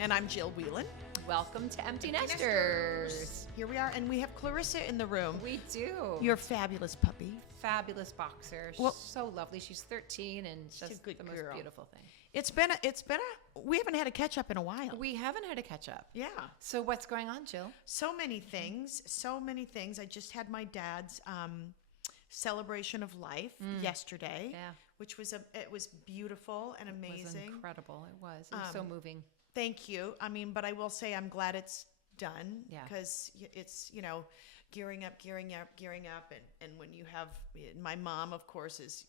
And I'm Jill Whelan. Welcome to Empty Nesters. Here we are, and we have Clarissa in the room. We do. Your fabulous puppy. Fabulous boxer. She's so lovely. She's 13 and just good the most girl. beautiful thing. We haven't had a catch up in a while. We haven't had a catch up. Yeah. So what's going on, Jill? So many things. I just had my dad's celebration of life yesterday, which was it was beautiful and amazing. It was incredible. It was so moving. Thank you. I mean, but I will say I'm glad it's done because it's, gearing up. And when you have, my mom, of course, is,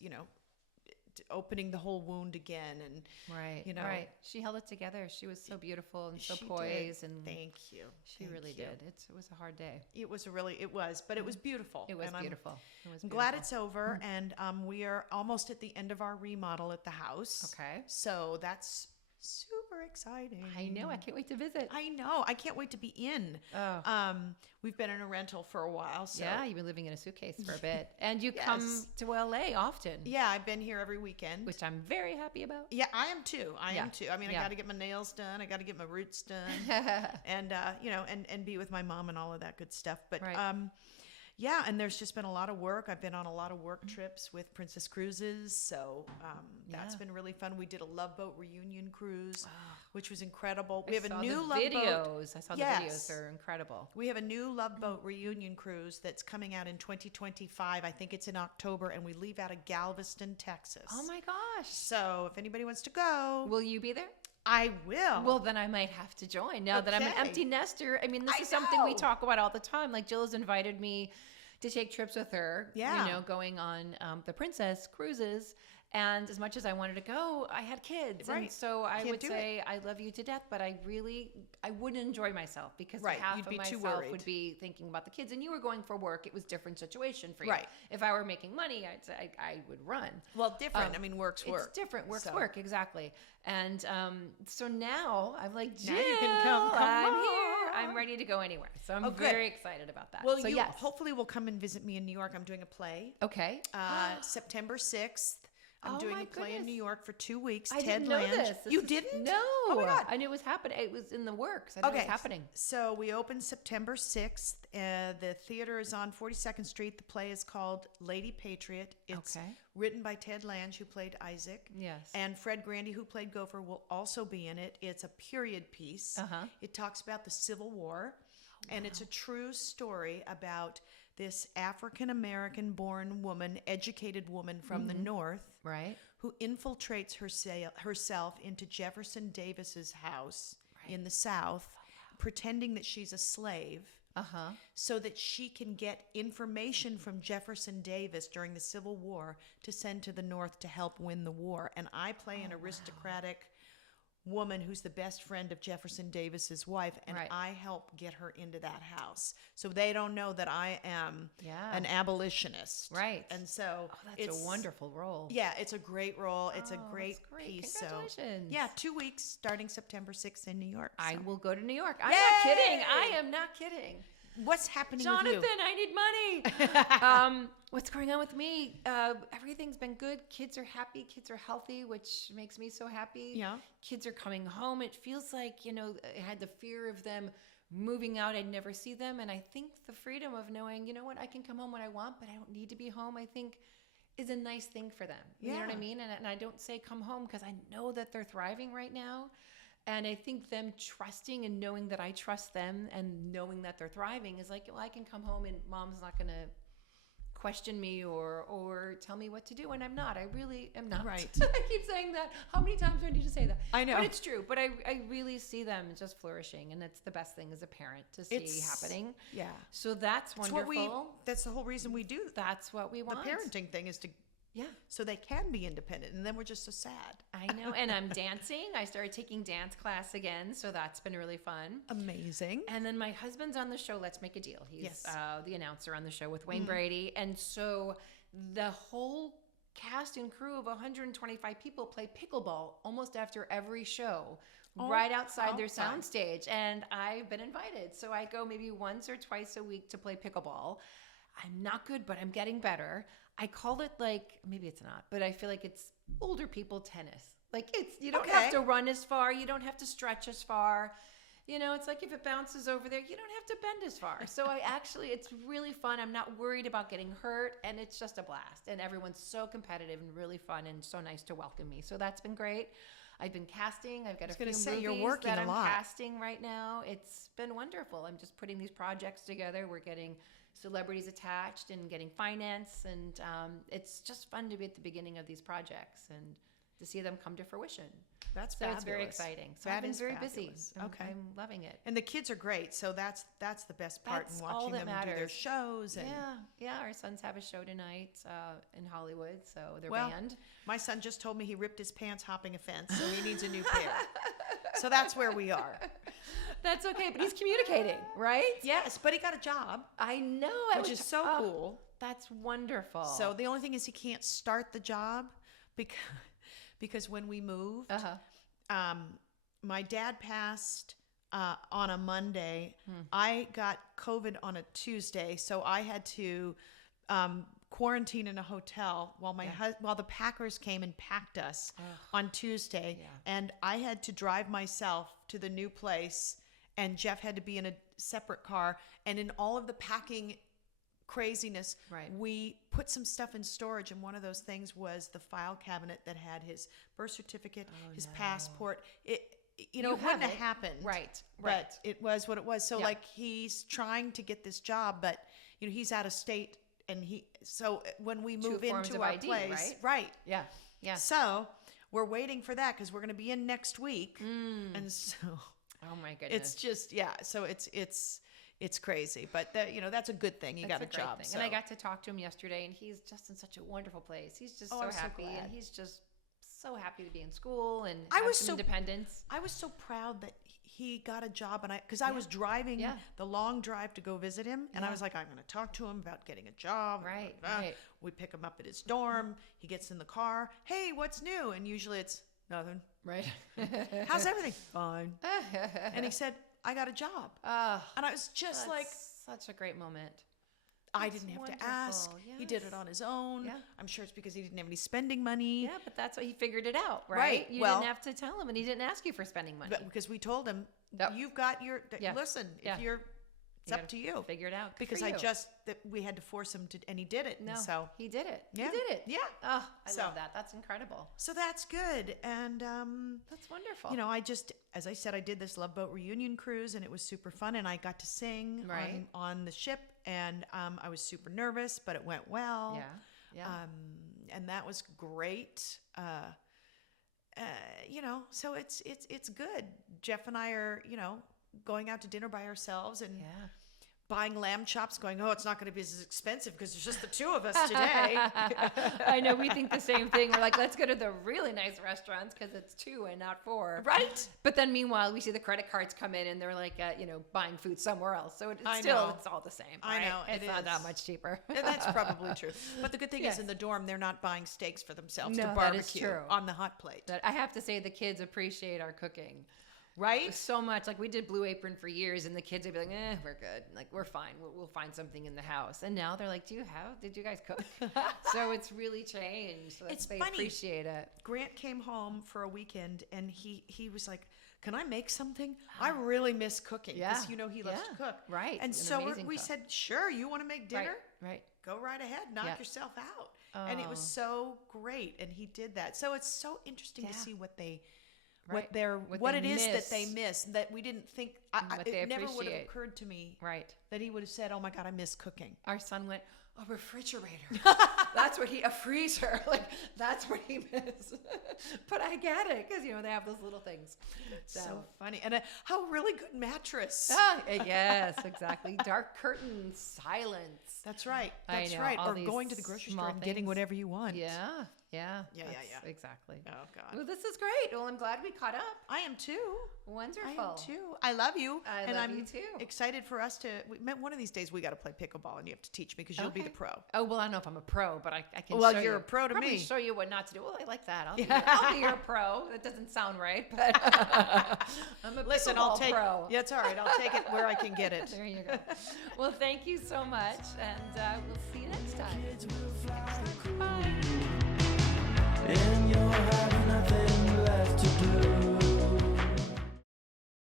opening the whole wound again. And, Right. She held it together. She was so beautiful and so she poised. did. And Thank you. She really did. It was a hard day. It was, but it was beautiful. It was and beautiful. I'm glad it's over. And we are almost at the end of our remodel at the house. Okay. So that's super exciting. I know. I can't wait to visit. I know. I can't wait to be in. Oh. We've been in a rental for a while. So. Yeah, you've been living in a suitcase for a bit. And you come to LA often. Yeah, I've been here every weekend. Which I'm very happy about. Yeah, I am too. I mean, I got to get my nails done. I got to get my roots done. And, and be with my mom and all of that good stuff. But, yeah, and there's just been a lot of work. I've been on a lot of work trips with Princess Cruises, so that's been really fun. We did a loveboat reunion cruise, which was incredible. We have a new loveboat. Videos. I saw the videos. They're incredible. We have a new loveboat reunion cruise that's coming out in 2025. I think it's in October, and we leave out of Galveston, Texas. Oh my gosh! So if anybody wants to go, will you be there? I will. Well, then I might have to join now that I'm an empty nester. I mean, this is something we talk about all the time. Like Jill has invited me to take trips with her, going on the Princess Cruises. And as much as I wanted to go, I had kids. Right. And so I would say I love you to death, but I wouldn't enjoy myself because half of myself would be thinking about the kids. And you were going for work. It was a different situation for you. Right. If I were making money, I'd say I would run. Well, different. I mean, work's work. It's different. Work's work, exactly. And so now I'm like, Jill, now you can come I'm on. here. I'm ready to go anywhere. So I'm very excited about that. Well, so you hopefully will come and visit me in New York. I'm doing a play. Okay. September 6th. I'm doing a play in New York for 2 weeks. I didn't know this. You didn't? No. Oh my God. I knew it was happening. It was in the works. I knew it was happening. So we open September 6th. The theater is on 42nd Street. The play is called Lady Patriot. It's written by Ted Lange, who played Isaac. Yes. And Fred Grandy, who played Gopher, will also be in it. It's a period piece. It talks about the Civil War. And it's a true story about this African-American born woman, educated woman from the North, who infiltrates herself into Jefferson Davis's house in the South, pretending that she's a slave, so that she can get information from Jefferson Davis during the Civil War to send to the North to help win the war. And I play an aristocratic woman who's the best friend of Jefferson Davis's wife, and I help get her into that house. So they don't know that I am an abolitionist. Right. And so it's a wonderful role. Yeah, it's a great role. It's a great piece. Congratulations. So 2 weeks starting September 6th in New York. So. I will go to New York. I'm not kidding. I am not kidding. What's happening Jonathan, with you? I need money. What's going on with me? Everything's been good. Kids are happy. Kids are healthy, which makes me so happy. Yeah. Kids are coming home. It feels like, I had the fear of them moving out. I'd never see them. And I think the freedom of knowing, you know what, I can come home when I want, but I don't need to be home, I think is a nice thing for them. You know what I mean? And I don't say come home because I know that they're thriving right now. And I think them trusting and knowing that I trust them and knowing that they're thriving is like, well, I can come home and mom's not going to question me or tell me what to do. And I'm not. I really am not. Right. I keep saying that. How many times do I need to say that? I know. But it's true. But I really see them just flourishing. And it's the best thing as a parent to see happening. Yeah. So that's wonderful. That's the whole reason we do. That's what we want. The parenting thing is to... Yeah. So they can be independent, and then we're just so sad. I know. And I'm dancing. I started taking dance class again, so that's been really fun. Amazing. And then my husband's on the show, Let's Make a Deal. He's the announcer on the show with Wayne Brady. And so the whole cast and crew of 125 people play pickleball almost after every show, right outside their soundstage. And I've been invited. So I go maybe once or twice a week to play pickleball. I'm not good, but I'm getting better. I call it maybe it's not, but I feel like it's older people tennis. Like you don't have to run as far. You don't have to stretch as far. It's like if it bounces over there, you don't have to bend as far. So it's really fun. I'm not worried about getting hurt, and it's just a blast. And everyone's so competitive and really fun and so nice to welcome me. So that's been great. I've been casting. I've got a few movies that I'm casting right now. It's been wonderful. I'm just putting these projects together. We're getting celebrities attached and getting finance, and it's just fun to be at the beginning of these projects and to see them come to fruition. That's so fabulous. It's very exciting. So That I've been is very fabulous. busy. Okay. I'm loving it. And the kids are great, so that's the best part That's in all watching that them do their matters. shows. And Yeah. Our sons have a show tonight in Hollywood, so their Well, band. my son just told me he ripped his pants hopping a fence, so he needs a new pair. So that's where we are. That's okay, but he's communicating, right? Yes, but he got a job, I know. which is so cool. That's wonderful. So the only thing is he can't start the job because when we moved, my dad passed on a Monday. I got COVID on a Tuesday, so I had to quarantine in a hotel while the Packers came and packed us on Tuesday. Yeah. And I had to drive myself to the new place, and Jeff had to be in a separate car. And in all of the packing craziness, we put some stuff in storage, and one of those things was the file cabinet that had his birth certificate, his passport. It wouldn't have happened, right? But it was what it was. So he's trying to get this job, but he's out of state, and so when we move into our ID, place, Yeah. So we're waiting for that because we're going to be in next week, and so oh my goodness, it's just so it's crazy, but that's a good thing. You got a job, thing. And I got to talk to him yesterday, and he's just in such a wonderful place. He's just so happy, and he's just so happy to be in school and have some independence. I was so proud that he got a job, and because I was driving the long drive to go visit him, and I was like, I'm going to talk to him about getting a job. Right. We pick him up at his dorm. He gets in the car. Hey, what's new? And usually it's nothing. Right. How's everything? Fine. And he said, I got a job. And I was just like, such a great moment. I didn't have to ask. Yes. He did it on his own. Yeah. I'm sure it's because he didn't have any spending money. Yeah, but that's why he figured it out, right? You didn't have to tell him, and he didn't ask you for spending money. But because we told him, you've got your, listen, if it's up to you. Figure it out. Because we had to force him to, and he did it. No, and so he did it. Yeah. He did it. Yeah. Oh, I love that. That's incredible. So that's good. And, that's wonderful. As I said, I did this Love Boat reunion cruise, and it was super fun, and I got to sing on the ship, and I was super nervous, but it went well. Yeah. And that was great. So it's good. Jeff and I are, going out to dinner by ourselves and buying lamb chops, going, it's not going to be as expensive because there's just the two of us today. I know, we think the same thing. We're like, let's go to the really nice restaurants because it's 2 and not 4. Right. But then meanwhile, we see the credit cards come in and they're like, buying food somewhere else. So it's all the same. Right? I know. It's not that much cheaper. And that's probably true. But the good thing is in the dorm, they're not buying steaks for themselves to that is barbecue true. on the hot plate. But I have to say the kids appreciate our cooking. Right? So much. Like we did Blue Apron for years, and the kids would be like, we're good. Like, we're fine. We'll find something in the house. And now they're like, did you guys cook? So it's really changed. So they funny. Appreciate it. Grant came home for a weekend, and he was like, can I make something? I really miss cooking. Because he loves to cook. Right. And so we said, sure, you want to make dinner? Right. Go right ahead. Knock yourself out. And it was so great. And he did that. So it's so interesting to see what it is that they miss that we didn't think. It never would have occurred to me. Right. That he would have said, "Oh my God, I miss cooking." Our son went, a refrigerator. That's what a freezer. Like that's what he missed. But I get it because they have those little things. So funny, and how really good mattress. Yes, exactly. Dark curtains, silence. That's right. That's right. Or going to the grocery store and getting whatever you want. Yeah. Exactly. Oh God. Well, this is great. Well, I'm glad we caught up. I am too. Wonderful. I am too. I love you. I love you too. Excited for us to. One of these days we got to play pickleball, and you have to teach me because you'll be the pro. Oh well, I don't know if I'm a pro, but I can. Well, show you're a pro to me. Show you what not to do. Well, I like that. I'll be your pro. That doesn't sound right, but I'm a pro. Yeah, it's all right. I'll take it where I can get it. There you go. Well, thank you so much, and we'll see you next time. Bye.